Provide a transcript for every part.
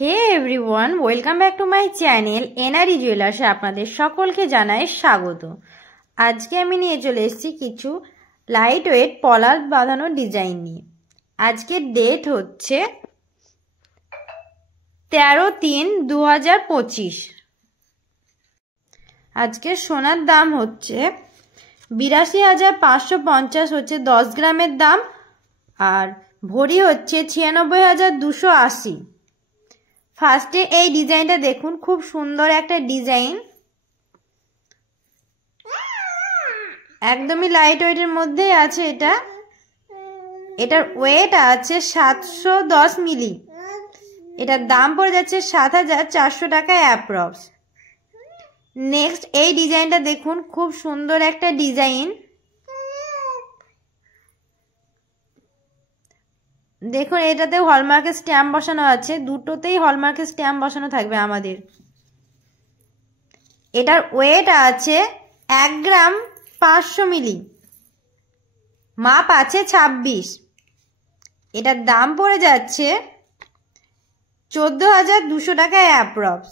Hey everyone, welcome back to my channel NRE জুয়েলার্সে আপনাদের সকলকে জানাই স্বাগত। আজকে আমি নিয়ে চলে এসেছি কিছু লাইট ওয়েট পলাশ বাঁধানো ডিজাইন নিয়ে। আজকের ডেট হচ্ছে 13/3/2025। আজকের সোনার দাম হচ্ছে 82,550 হচ্ছে 10 গ্রামের দাম, আর ভরি হচ্ছে 96,280। ফার্স্টে এই ডিজাইনটা দেখুন, খুব সুন্দর একটা ডিজাইন, একদমই লাইট ওয়েটের মধ্যে আছে। এটার ওয়েট আছে 710 মিলি। এটার দাম পড়ে যাচ্ছে 7,400 টাকা অ্যাপ্রক্স। নেক্সট এই ডিজাইনটা দেখুন, খুব সুন্দর একটা ডিজাইন। দেখুন এটাতে হলমার্কের স্ট্যাম্প বসানো আছে, দুটোতেই হলমার্কের স্ট্যাম্প বসানো থাকবে আমাদের। এটার ওয়েট আছে 1 গ্রাম 500 মিলি, মাপ আছে 26। এটার দাম পড়ে যাচ্ছে 14,200 টাকা অ্যাপ্রক্স।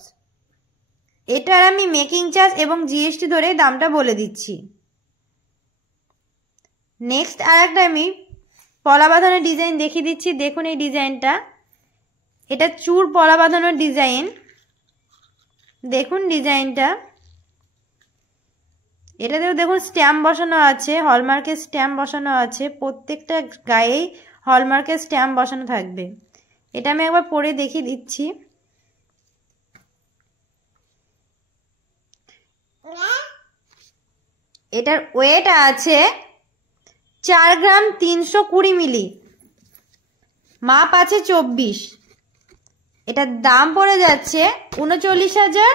এটার আমি মেকিং চার্জ এবং জিএসটি ধরে দামটা বলে দিচ্ছি। নেক্সট আর একটা আমি পলা বাঁধানোর ডিজাইন দেখিয়ে দিচ্ছি। দেখুন এই ডিজাইনটা, এটা চূড় পলা বাঁধানোর ডিজাইন। দেখুন ডিজাইনটা, এটাতেও দেখুন স্ট্যাম্প বসানো আছে, হলমার্কের স্ট্যাম্প বসানো আছে। প্রত্যেকটা গায়েই হলমার্কের স্ট্যাম্প বসানো থাকবে। এটা আমি একবার পরে দেখিয়ে দিচ্ছি। এটার ওয়েট আছে 4 গ্রাম 320 মিলি, মাপ আছে 24। এটার দাম পড়ে যাচ্ছে 39,000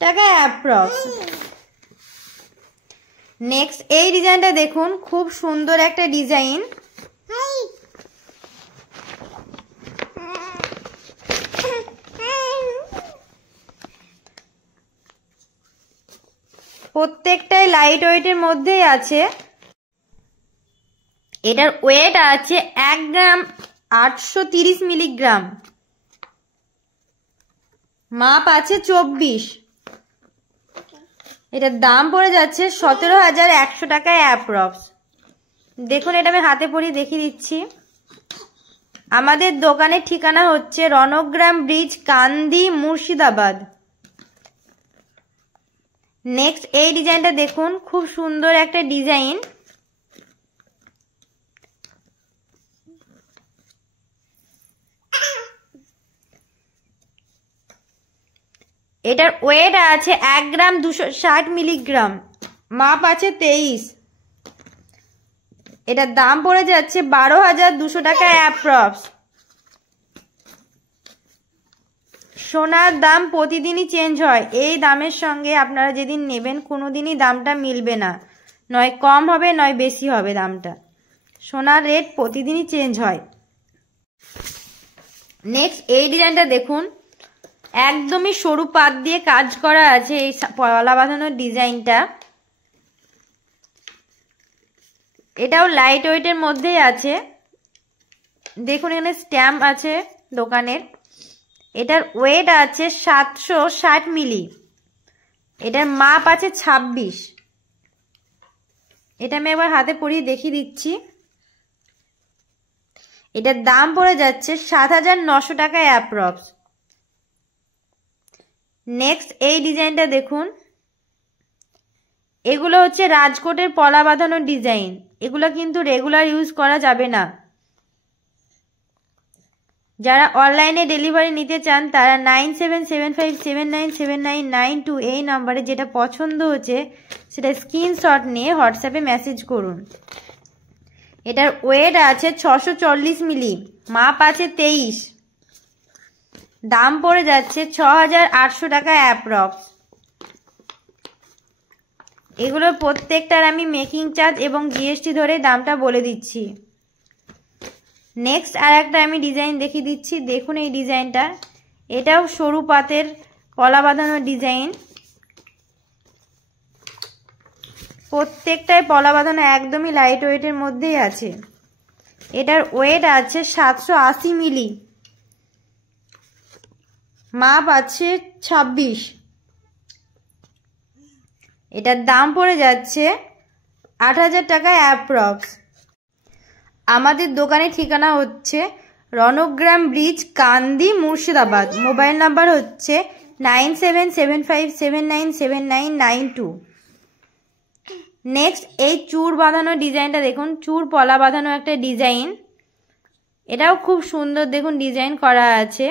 টাকা অ্যাপ্রক্স। নেক্সট এই ডিজাইনটা দেখুন, খুব সুন্দর একটা ডিজাইন। প্রত্যেকটাই লাইট ওয়েটের মধ্যেই আছে। এটার ওয়েট আছে 1 গ্রাম 830 মিলিগ্রাম, মাপ আছে 24। এটার দাম পড়ে যাচ্ছে 17,100 টাকা অ্যাপ্রক্স। দেখুন এটা আমি হাতে পরিয়ে দেখিয়ে দিচ্ছি। আমাদের দোকানের ঠিকানা হচ্ছে রণগ্রাম ব্রিজ, কান্দি, মুর্শিদাবাদ। নেক্সট এই ডিজাইনটা দেখুন, খুব সুন্দর একটা ডিজাইন। এটার ওয়েট আছে 1 গ্রাম 260 মিলিগ্রাম, মাপ আছে 23। এটার দাম পড়ে যাচ্ছে 12,200 টাকা অ্যাপ্রক্স। সোনার দাম প্রতিদিনই চেঞ্জ হয়, এই দামের সঙ্গে আপনারা যেদিন নেবেন কোনোদিনই দামটা মিলবে না, নয় কম হবে নয় বেশি হবে দামটা। সোনার রেট প্রতিদিনই চেঞ্জ হয়। নেক্সট এই ডিজাইনটা দেখুন, একদমই সরু পাত দিয়ে কাজ করা আছে এই পলা বাঁধানোর ডিজাইনটা। এটাও লাইট ওয়েটের মধ্যেই আছে। দেখুন এখানে স্ট্যাম্প আছে দোকানের। এটার ওয়েট আছে 760 মিলি। এটার মাপ আছে 26। এটা আমি একবার হাতে পরিয়ে দেখিয়ে দিচ্ছি। এটার দাম পড়ে যাচ্ছে 7,900 টাকা অ্যাপ্রক্স। নেক্সট এই ডিজাইনটা দেখুন, এগুলো হচ্ছে রাজকোটের পলা বাঁধানোর ডিজাইন। এগুলো কিন্তু রেগুলার ইউজ করা যাবে না। যারা অনলাইনে ডেলিভারি নিতে চান তারা 9775797992 এই নম্বরে যেটা পছন্দ হচ্ছে সেটা স্ক্রিনশট নিয়ে হোয়াটসঅ্যাপে মেসেজ করুন। এটার ওয়েট আছে 640 মিলি, মাপ আছে 23। দাম পড়ে যাচ্ছে 6,800 টাকা অ্যাপ্রক্স। এগুলোর প্রত্যেকটার আমি মেকিং চার্জ এবং জিএসটি ধরে দামটা বলে দিচ্ছি। নেক্সট আর একটা আমি ডিজাইন দেখিয়ে দিচ্ছি। দেখুন এই ডিজাইনটা, এটাও সরু পাতের পলা বাঁধানোর ডিজাইন। প্রত্যেকটাই পলা বাঁধানো একদমই লাইট ওয়েটের মধ্যেই আছে। এটার ওয়েট আছে 780 মিলি। মাপ আছে 26। এটার দাম পড়ে যাচ্ছে 8,000 টাকা অ্যাপ্রক্স। আমাদের দোকানের ঠিকানা হচ্ছে রণগ্রাম ব্রিজ, কান্দি, মুর্শিদাবাদ। মোবাইল নাম্বার হচ্ছে 9775797992। নেক্সট এই চূড় বাঁধানো ডিজাইনটা দেখুন, চূড় পলা বাঁধানো একটা ডিজাইন, এটাও খুব সুন্দর দেখুন ডিজাইন করা আছে।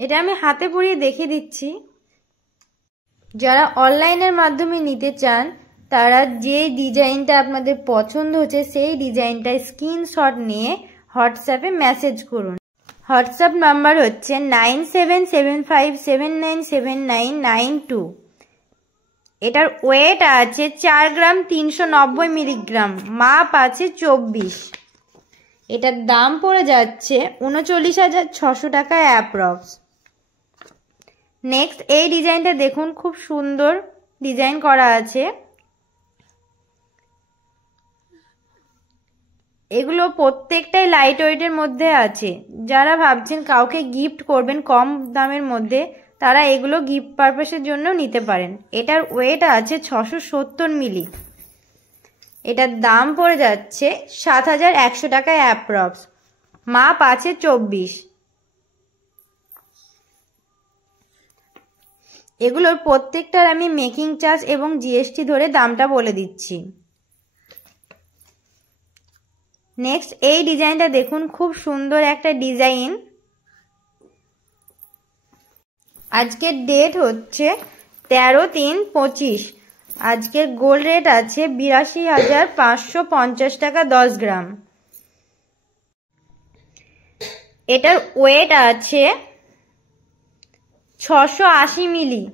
এটা আমি হাতে পরিয়ে দেখিয়ে দিচ্ছি। যারা অনলাইনের মাধ্যমে নিতে চান তারা যে ডিজাইনটা আপনাদের পছন্দ হচ্ছে সেই ডিজাইনটা স্ক্রিনশট নিয়ে হোয়াটসঅ্যাপে মেসেজ করুন। হোয়াটসঅ্যাপ নাম্বার হচ্ছে 9775797992। এটার ওয়েট আছে 4 গ্রাম 390 মিলিগ্রাম, মাপ আছে 24। এটার দাম পড়ে যাচ্ছে 39,600 টাকা অ্যাপ্রক্স। নেক্সট এই ডিজাইনটা দেখুন, খুব সুন্দর ডিজাইন করা আছে। এগুলো প্রত্যেকটাই লাইট ওয়েটের মধ্যে আছে। যারা ভাবছেন কাউকে গিফট করবেন কম দামের মধ্যে, তারা এগুলো গিফট পারপাসের জন্য নিতে পারেন। এটার ওয়েট আছে 670 মিলি। এটার দাম পড়ে যাচ্ছে 7,100 টাকা অ্যাপ্রক্স, মাপ আছে 24। এগুলোর প্রত্যেকটার আমি মেকিং চার্জ এবং জিএসটি ধরে দামটা বলে দিচ্ছি। নেক্সট এই ডিজাইনটা দেখুন, খুব সুন্দর একটা ডিজাইন। আজকের ডেট হচ্ছে 13/3/25। আজকের গোল্ড রেট আছে 82,550 টাকা 10 গ্রাম। এটার ওয়েট আছে 680 মিলি,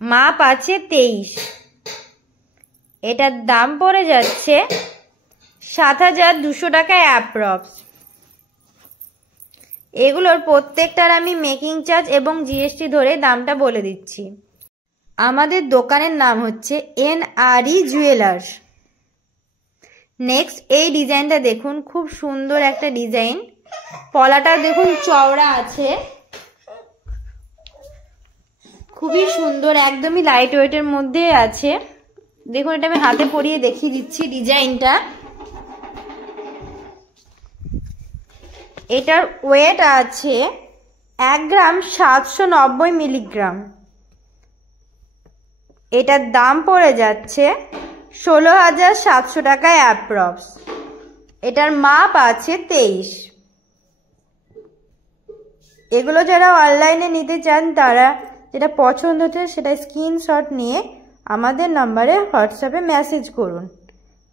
মাপ আছে 23। এটার দাম পড়ে যাচ্ছে 7,200 টাকা অ্যাপ্রক্স। এগুলোর প্রত্যেকটার আমি মেকিং চার্জ এবং জিএসটি ধরে দামটা বলে দিচ্ছি। আমাদের দোকানের নাম হচ্ছে NRE জুয়েলার্স। নেক্সট এই ডিজাইনটা দেখুন, খুব সুন্দর একটা ডিজাইন। পলাটা দেখুন চওড়া আছে, খুবই সুন্দর, একদমই লাইট ওয়েটের মধ্যে আছে। দেখুন এটা আমি হাতে পরিয়ে দেখিয়ে দিচ্ছি ডিজাইনটা। এটার ওয়েট আছে 1 গ্রাম 790 মিলিগ্রাম। এটার দাম পড়ে যাচ্ছে 16,700 টাকা অ্যাপ্রক্স। এটার মাপ আছে 23। এগুলো যারা অনলাইনে নিতে চান তারা যেটা পছন্দ হচ্ছে সেটা স্ক্রিনশট নিয়ে আমাদের নাম্বারে হোয়াটসঅ্যাপে মেসেজ করুন।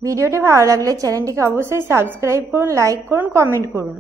ভিডিওটি ভালো লাগলে চ্যানেলটিকে অবশ্যই সাবস্ক্রাইব করুন, লাইক করুন, কমেন্ট করুন।